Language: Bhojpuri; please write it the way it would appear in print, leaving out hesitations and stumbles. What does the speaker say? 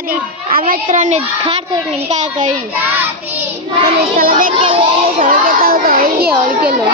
आदि आमंत्रण खार से क्या कही तो इस तरह देख के ये सब कहता हो तो ये और के लोग